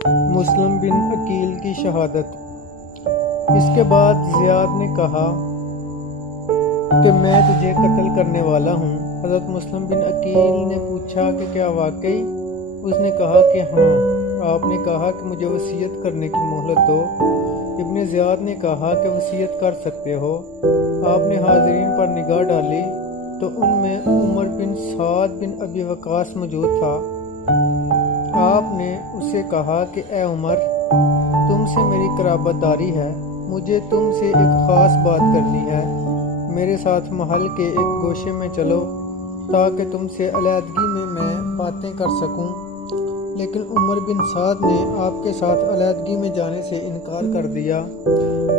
مسلم بن عقیل کی شہادت۔ اس کے بعد زیاد نے کہا کہ میں تجھے قتل کرنے والا ہوں۔ حضرت مسلم بن عقیل نے پوچھا کہ کیا واقعی؟ اس نے کہا کہ ہاں۔ آپ نے کہا کہ مجھے وصیت کرنے کی مہلت دو۔ ابن زیاد نے کہا کہ وصیت کر سکتے ہو۔ آپ نے حاضرین پر نگاہ ڈالی تو ان میں عمر بن سعد بن ابی وقاص موجود تھا۔ آپ نے اسے کہا کہ اے عمر، تم سے میری قرابت داری ہے، مجھے تم سے ایک خاص بات کرنی ہے۔ میرے ساتھ محل کے ایک گوشے میں چلو تاکہ تم سے علیحدگی میں باتیں کر سکوں۔ لیکن عمر بن سعد نے آپ کے ساتھ علیحدگی میں جانے سے انکار کر دیا۔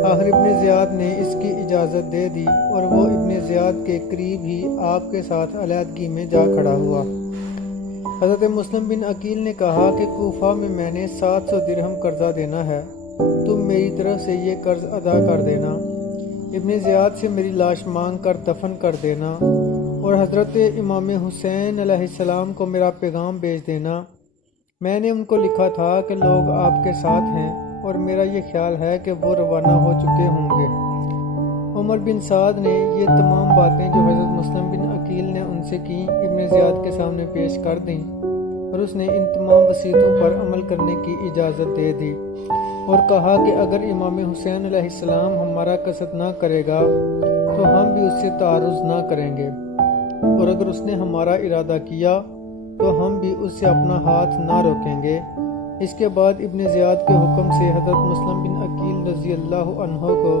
آخر ابن زیاد نے اس کی اجازت دے دی اور وہ ابن زیاد کے قریب ہی آپ کے ساتھ علیحدگی میں جا کھڑا ہوا۔ حضرت مسلم بن عقیل نے کہا کہ کوفہ میں نے 700 درہم قرضہ دینا ہے، تم میری طرف سے یہ قرض ادا کر دینا۔ ابن زیاد سے میری لاش مانگ کر دفن کر دینا اور حضرت امام حسین علیہ السلام کو میرا پیغام بھیج دینا۔ میں نے ان کو لکھا تھا کہ لوگ آپ کے ساتھ ہیں اور میرا یہ خیال ہے کہ وہ روانہ ہو چکے ہوں گے۔ عمر بن سعد نے یہ تمام باتیں جو حضرت مسلم بن عقیل نے ان سے کی ابن زیاد کے سامنے پیش کر دیں اور اس نے ان تمام وصیتوں پر عمل کرنے کی اجازت دے دی اور کہا کہ اگر امام حسین علیہ السلام ہمارا قصد نہ کرے گا تو ہم بھی اس سے تعارض نہ کریں گے، اور اگر اس نے ہمارا ارادہ کیا تو ہم بھی اس سے اپنا ہاتھ نہ روکیں گے۔ اس کے بعد ابن زیاد کے حکم سے حضرت مسلم بن عقیل رضی اللہ عنہ کو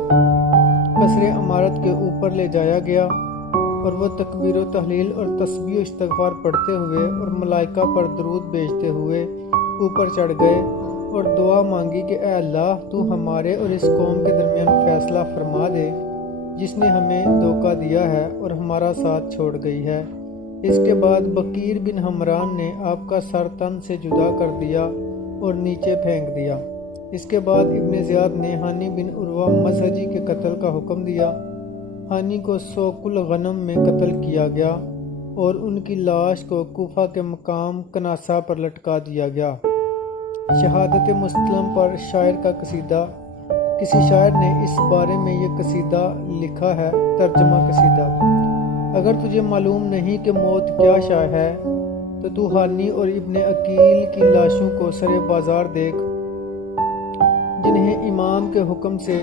قصر عمارت کے اوپر لے جایا گیا اور وہ تکبیر و تحلیل اور تسبیح و استغفار پڑھتے ہوئے اور ملائکہ پر درود بھیجتے ہوئے اوپر چڑھ گئے اور دعا مانگی کہ اے اللہ، تو ہمارے اور اس قوم کے درمیان فیصلہ فرما دے جس نے ہمیں دھوکہ دیا ہے اور ہمارا ساتھ چھوڑ گئی ہے۔ اس کے بعد بقیر بن حمران نے آپ کا سر تن سے جدا کر دیا اور نیچے پھینک دیا۔ اس کے بعد ابن زیاد نے ہانی بن عروہ مزہجی کے قتل کا حکم دیا۔ ہانی کو سوق الغنم میں قتل کیا گیا اور ان کی لاش کو کوفہ کے مقام کناسہ پر لٹکا دیا گیا۔ شہادت مسلم پر شاعر کا قصیدہ۔ کسی شاعر نے اس بارے میں یہ قصیدہ لکھا ہے، ترجمہ قصیدہ۔ اگر تجھے معلوم نہیں کہ موت کیا شے ہے تو تو ہانی اور ابن عقیل کی لاشوں کو سرے بازار دیکھ، جنہیں امام کے حکم سے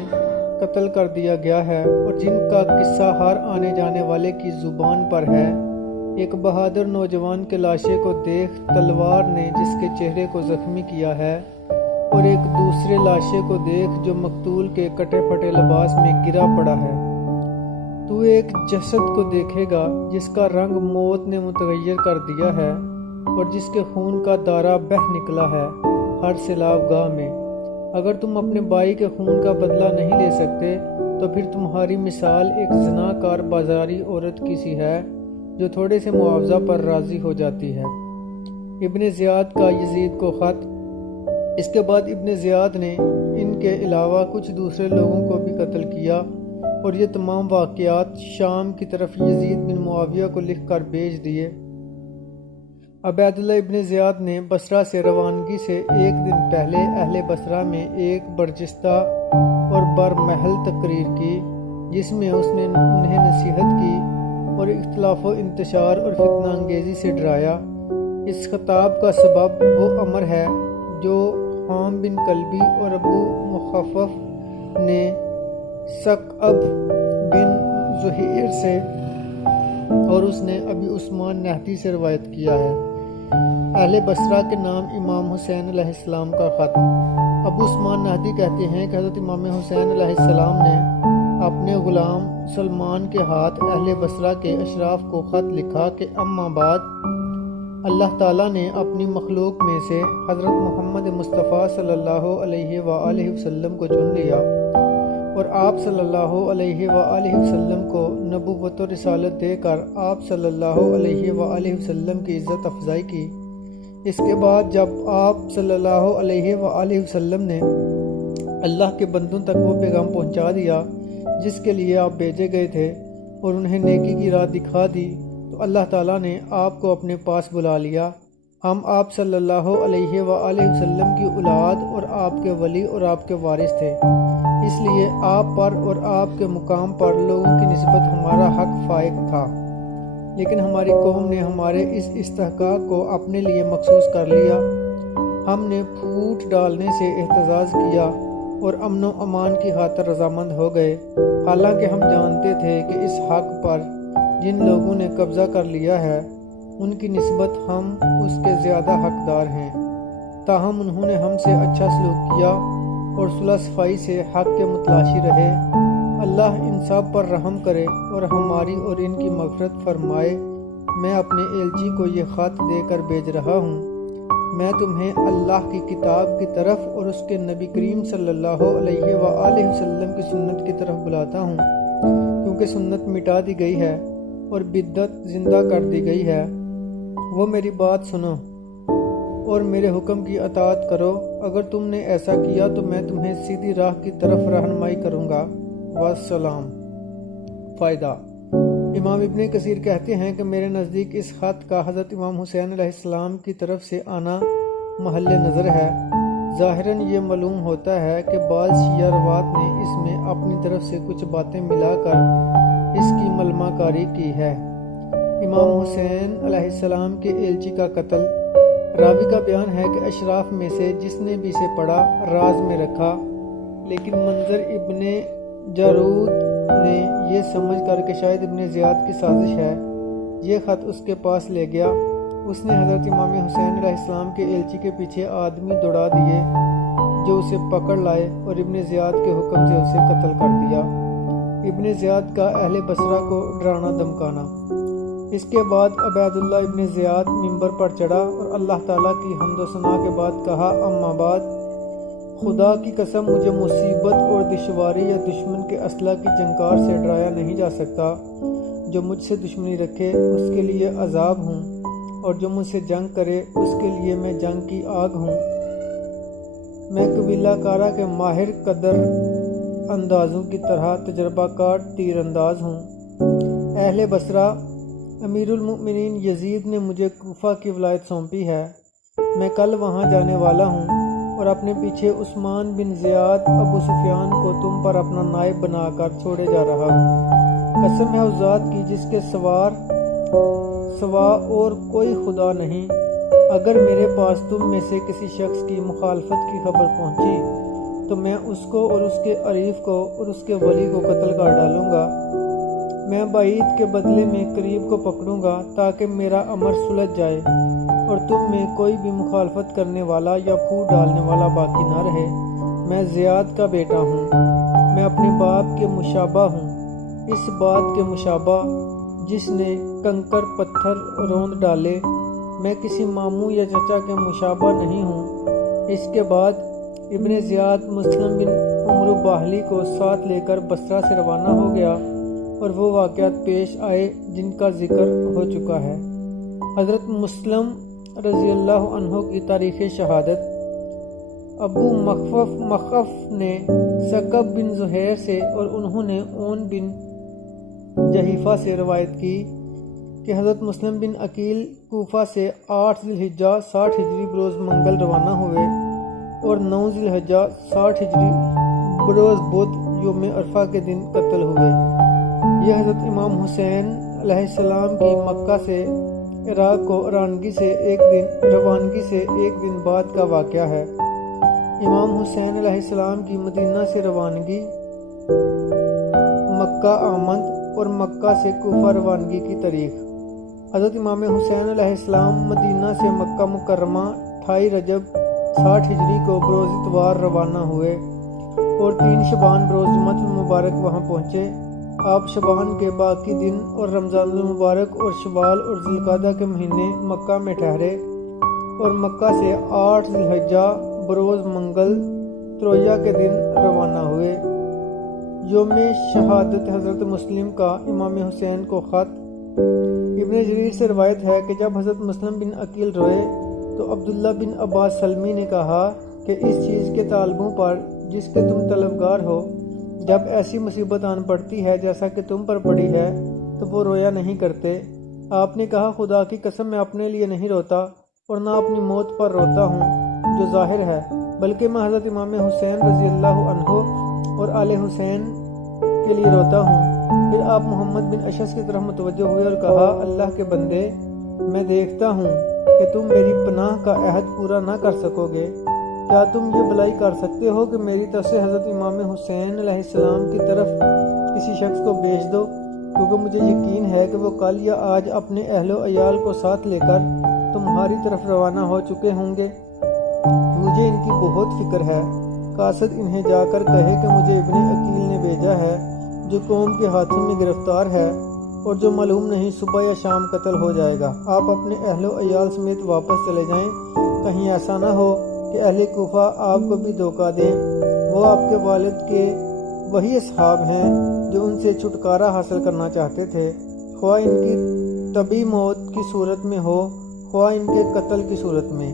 قتل کر دیا گیا ہے اور جن کا قصہ ہر آنے جانے والے کی زبان پر ہے۔ ایک بہادر نوجوان کے لاشے کو دیکھ تلوار نے جس کے چہرے کو زخمی کیا ہے، اور ایک دوسرے لاشے کو دیکھ جو مقتول کے کٹے پھٹے لباس میں گرا پڑا ہے۔ تو ایک جسد کو دیکھے گا جس کا رنگ موت نے متغیر کر دیا ہے اور جس کے خون کا دارہ بہہ نکلا ہے ہر سیلاب گاہ میں۔ اگر تم اپنے بھائی کے خون کا بدلہ نہیں لے سکتے تو پھر تمہاری مثال ایک زناکار بازاری عورت کی سی ہے جو تھوڑے سے معاوضہ پر راضی ہو جاتی ہے۔ ابن زیاد کا یزید کو خط۔ اس کے بعد ابن زیاد نے ان کے علاوہ کچھ دوسرے لوگوں کو بھی قتل کیا اور یہ تمام واقعات شام کی طرف یزید بن معاویہ کو لکھ کر بھیج دیے۔ عبیداللہ ابن زیاد نے بصرہ سے روانگی سے ایک دن پہلے اہل بصرہ میں ایک برجستہ اور برمحل تقریر کی جس میں اس نے انہیں نصیحت کی اور اختلاف و انتشار اور فتنہ انگیزی سے ڈرایا۔ اس خطاب کا سبب وہ امر ہے جو خام بن کلبی اور ابو مخفف نے ثقب بن زہیر سے اور اس نے ابی عثمان نہدی سے روایت کیا ہے۔ اہل بصرہ کے نام امام حسین علیہ السلام کا خط۔ ابو عثمان نہدی کہتے ہیں کہ حضرت امام حسین علیہ السلام نے اپنے غلام سلمان کے ہاتھ اہل بصرہ کے اشراف کو خط لکھا کہ اما بعد، اللہ تعالیٰ نے اپنی مخلوق میں سے حضرت محمد مصطفیٰ صلی اللہ علیہ وآلہ وسلم کو چن لیا اور آپ صلی اللہ علیہ وآلہ وسلم کو نبوت و رسالت دے کر آپ صلی اللہ علیہ وآلہ وسلم کی عزت افزائی کی۔ اس کے بعد جب آپ صلی اللہ علیہ وآلہ وسلم نے اللہ کے بندوں تک وہ پیغام پہنچا دیا جس کے لیے آپ بھیجے گئے تھے اور انہیں نیکی کی راہ دکھا دی، تو اللہ تعالیٰ نے آپ کو اپنے پاس بلا لیا ہم آپ صلی اللہ علیہ وآلہ وسلم کی اولاد اور آپ کے ولی اور آپ کے وارث تھے، اس لیے آپ پر اور آپ کے مقام پر لوگوں کی نسبت ہمارا حق فائق تھا، لیکن ہماری قوم نے ہمارے اس استحقاق کو اپنے لیے مخصوص کر لیا۔ ہم نے پھوٹ ڈالنے سے احتجاج کیا اور امن و امان کی خاطر رضامند ہو گئے، حالانکہ ہم جانتے تھے کہ اس حق پر جن لوگوں نے قبضہ کر لیا ہے ان کی نسبت ہم اس کے زیادہ حقدار ہیں، تاہم انہوں نے ہم سے اچھا سلوک کیا اور صلح صفائی سے حق کے متلاشی رہے۔ اللہ ان سب پر رحم کرے اور ہماری اور ان کی مغفرت فرمائے۔ میں اپنے ایلچی کو یہ خط دے کر بھیج رہا ہوں، میں تمہیں اللہ کی کتاب کی طرف اور اس کے نبی کریم صلی اللہ علیہ وآلہ وسلم کی سنت کی طرف بلاتا ہوں، کیونکہ سنت مٹا دی گئی ہے اور بدعت زندہ کر دی گئی ہے۔ وہ میری بات سنو اور میرے حکم کی اطاعت کرو، اگر تم نے ایسا کیا تو میں تمہیں سیدھی راہ کی طرف رہنمائی کروں گا۔ والسلام۔ فائدہ: امام ابن کثیر کہتے ہیں کہ میرے نزدیک اس خط کا حضرت امام حسین علیہ السلام کی طرف سے آنا محل نظر ہے۔ ظاہراً یہ معلوم ہوتا ہے کہ بعض شیعہ روات نے اس میں اپنی طرف سے کچھ باتیں ملا کر اس کی ملمہ کاری کی ہے۔ امام حسین علیہ السلام کے ایلچی کا قتل۔ راوی کا بیان ہے کہ اشراف میں سے جس نے بھی اسے پڑھا راز میں رکھا، لیکن منظر ابن جارود نے یہ سمجھ کر کہ شاید ابن زیاد کی سازش ہے، یہ خط اس کے پاس لے گیا۔ اس نے حضرت امام حسین علیہ السلام کے ایلچی کے پیچھے آدمی دوڑا دیے جو اسے پکڑ لائے اور ابن زیاد کے حکم سے اسے قتل کر دیا۔ ابن زیاد کا اہل بصرہ کو ڈرانا دھمکانا۔ اس کے بعد عبید اللہ ابن زیاد منبر پر چڑھا اور اللہ تعالیٰ کی حمد و ثنا کے بعد کہا: اما بعد، خدا کی قسم مجھے مصیبت اور دشواری یا دشمن کے اسلحہ کی جنکار سے ڈرایا نہیں جا سکتا۔ جو مجھ سے دشمنی رکھے اس کے لیے عذاب ہوں، اور جو مجھ سے جنگ کرے اس کے لیے میں جنگ کی آگ ہوں۔ میں قبیلہ کارہ کے ماہر قدر اندازوں کی طرح تجربہ کار تیر انداز ہوں۔ اہل بصرہ: امیر المؤمنین یزید نے مجھے کوفہ کی ولایت سونپی ہے، میں کل وہاں جانے والا ہوں اور اپنے پیچھے عثمان بن زیاد ابو سفیان کو تم پر اپنا نائب بنا کر چھوڑے جا رہا ہوں۔ قسم ہے اس ذات کی جس کے سوا اور کوئی خدا نہیں، اگر میرے پاس تم میں سے کسی شخص کی مخالفت کی خبر پہنچی تو میں اس کو اور اس کے عریف کو اور اس کے ولی کو قتل کر ڈالوں گا۔ میں بعید کے بدلے میں قریب کو پکڑوں گا تاکہ میرا امر سلجھ جائے اور تم میں کوئی بھی مخالفت کرنے والا یا پھوٹ ڈالنے والا باقی نہ رہے۔ میں زیاد کا بیٹا ہوں، میں اپنے باپ کے مشابہ ہوں، اس بات کے مشابہ جس نے کنکر پتھر روند ڈالے۔ میں کسی ماموں یا چچا کے مشابہ نہیں ہوں۔ اس کے بعد ابن زیاد مسلم بن عمرو باہلی کو ساتھ لے کر بصرہ سے روانہ ہو گیا اور وہ واقعات پیش آئے جن کا ذکر ہو چکا ہے۔ حضرت مسلم رضی اللہ عنہ کی تاریخ شہادت۔ ابو مخف نے ثقب بن زہیر سے اور انہوں نے اون بن جحیفہ سے روایت کی کہ حضرت مسلم بن عقیل کوفہ سے 8 ذی الحجہ 60 ہجری بروز منگل روانہ ہوئے اور 9 ذی الحجہ 60 ہجری بروز بدھ یوم عرفہ کے دن قتل ہوئے۔ یہ حضرت امام حسین علیہ السلام کی مکہ سے عراق کو روانگی سے ایک دن بعد کا واقعہ ہے۔ امام حسین علیہ السلام کی مدینہ سے روانگی، مکہ آمد اور مکہ سے کوفہ روانگی کی تاریخ۔ حضرت امام حسین علیہ السلام مدینہ سے مکہ مکرمہ 28 رجب 60 ہجری کو بروز اتوار روانہ ہوئے اور 3 شعبان بروز جمعۃ المبارک وہاں پہنچے۔ آپ شعبان کے باقی دن اور رمضان المبارک اور شوال اور ذی القعدہ کے مہینے مکہ میں ٹھہرے اور مکہ سے 8 ذی الحجہ بروز منگل ترویہ کے دن روانہ ہوئے۔ یوم شہادت حضرت مسلم کا امام حسین کو خط۔ ابن جریر سے روایت ہے کہ جب حضرت مسلم بن عقیل روئے تو عبداللہ بن عباس سلمی نے کہا کہ اس چیز کے طالبوں پر جس کے تم طلبگار ہو، جب ایسی مصیبت آن پڑتی ہے جیسا کہ تم پر پڑی ہے تو وہ رویا نہیں کرتے۔ آپ نے کہا خدا کی قسم میں اپنے لیے نہیں روتا اور نہ اپنی موت پر روتا ہوں جو ظاہر ہے، بلکہ میں حضرت امام حسین رضی اللہ عنہ اور آل حسین کے لیے روتا ہوں۔ پھر آپ محمد بن اشعث کی طرف متوجہ ہوئے اور کہا، اللہ کے بندے، میں دیکھتا ہوں کہ تم میری پناہ کا عہد پورا نہ کر سکو گے۔ کیا تم یہ بھلائی کر سکتے ہو کہ میری طرف سے حضرت امام حسین علیہ السلام کی طرف کسی شخص کو بھیج دو، کیونکہ مجھے یقین ہے کہ وہ کل یا آج اپنے اہل و عیال کو ساتھ لے کر تمہاری طرف روانہ ہو چکے ہوں گے۔ مجھے ان کی بہت فکر ہے، قاصد انہیں جا کر کہے کہ مجھے ابن عقیل نے بھیجا ہے، جو قوم کے ہاتھوں میں گرفتار ہے اور جو معلوم نہیں صبح یا شام قتل ہو جائے گا۔ آپ اپنے اہل و عیال سمیت واپس چلے جائیں، کہیں ایسا نہ ہو کہ اہل کوفہ آپ کو بھی دھوکہ دیں۔ وہ آپ کے والد کے وہی اصحاب ہیں جو ان سے چھٹکارا حاصل کرنا چاہتے تھے، خواہ ان کی طبی موت کی صورت میں ہو خواہ ان کے قتل کی صورت میں۔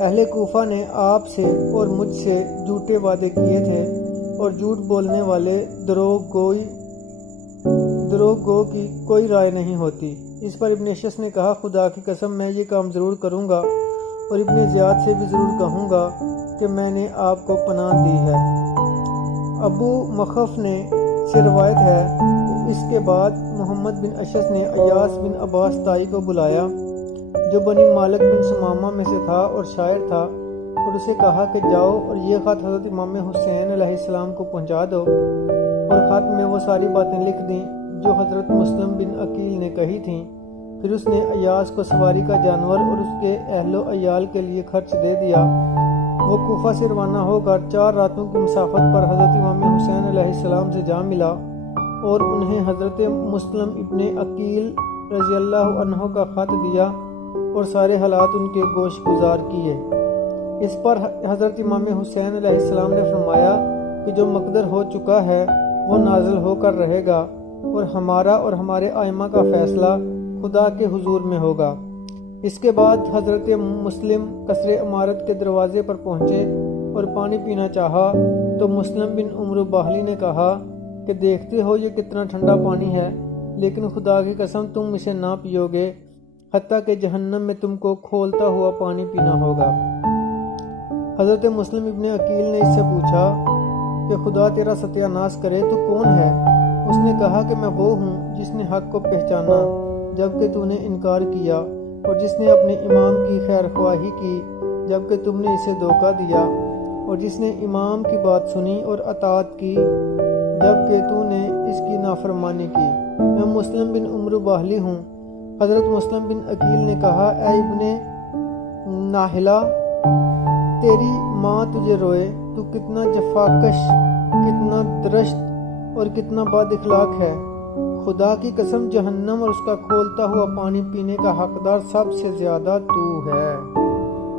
اہل کوفہ نے آپ سے اور مجھ سے جھوٹے وعدے کیے تھے، اور جھوٹ بولنے والے دروغ گو کی کوئی رائے نہیں ہوتی۔ اس پر ابن اشعث نے کہا، خدا کی قسم میں یہ کام ضرور کروں گا، اور ابن زیاد سے بھی ضرور کہوں گا کہ میں نے آپ کو پناہ دی ہے۔ ابو مخف نے سے روایت ہے کہ اس کے بعد محمد بن اشعث نے ایاس بن عباس طائی کو بلایا، جو بنی مالک بن سمامہ میں سے تھا اور شاعر تھا، اور اسے کہا کہ جاؤ اور یہ خط حضرت امام حسین علیہ السلام کو پہنچا دو۔ اور خط میں وہ ساری باتیں لکھ دیں جو حضرت مسلم بن عقیل نے کہی تھیں۔ پھر اس نے ایاس کو سواری کا جانور اور اس کے اہل و عیال کے لیے خرچ دے دیا۔ وہ کوفہ سے روانہ ہو کر 4 راتوں کی مسافت پر حضرت امام حسین علیہ السلام سے جا ملا اور انہیں حضرت مسلم ابن عقیل رضی اللہ عنہ کا خط دیا اور سارے حالات ان کے گوش گزار کیے۔ اس پر حضرت امام حسین علیہ السلام نے فرمایا کہ جو مقدر ہو چکا ہے وہ نازل ہو کر رہے گا، اور ہمارا اور ہمارے ائمہ کا فیصلہ خدا کے حضور میں ہوگا۔ اس کے بعد حضرت مسلم قصر عمارت کے دروازے پر پہنچے اور پانی پینا چاہا تو مسلم بن عمرو باہلی نے کہا کہ دیکھتے ہو یہ کتنا ٹھنڈا پانی ہے، لیکن خدا کی قسم تم اسے نہ پیو گے، حتیٰ کہ جہنم میں تم کو کھولتا ہوا پانی پینا ہوگا۔ حضرت مسلم ابن عقیل نے اس سے پوچھا کہ خدا تیرا ستیہ ناش کرے، تو کون ہے؟ اس نے کہا کہ میں وہ ہوں جس نے حق کو پہچانا جبکہ تو نے انکار کیا، اور جس نے اپنے امام کی خیر خواہی کی جبکہ تم نے اسے دھوکہ دیا، اور جس نے امام کی بات سنی اور اطاعت کی جبکہ تو نے اس کی نافرمانی کی۔ میں مسلم بن عمرو باہلی ہوں۔ حضرت مسلم بن عقیل نے کہا، اے ابن ناہلہ، تیری ماں تجھے روئے، تو کتنا جفاکش، کتنا درشت اور کتنا بد اخلاق ہے۔ خدا کی قسم جہنم اور اس کا کھولتا ہوا پانی پینے کا حقدار سب سے زیادہ تو ہے۔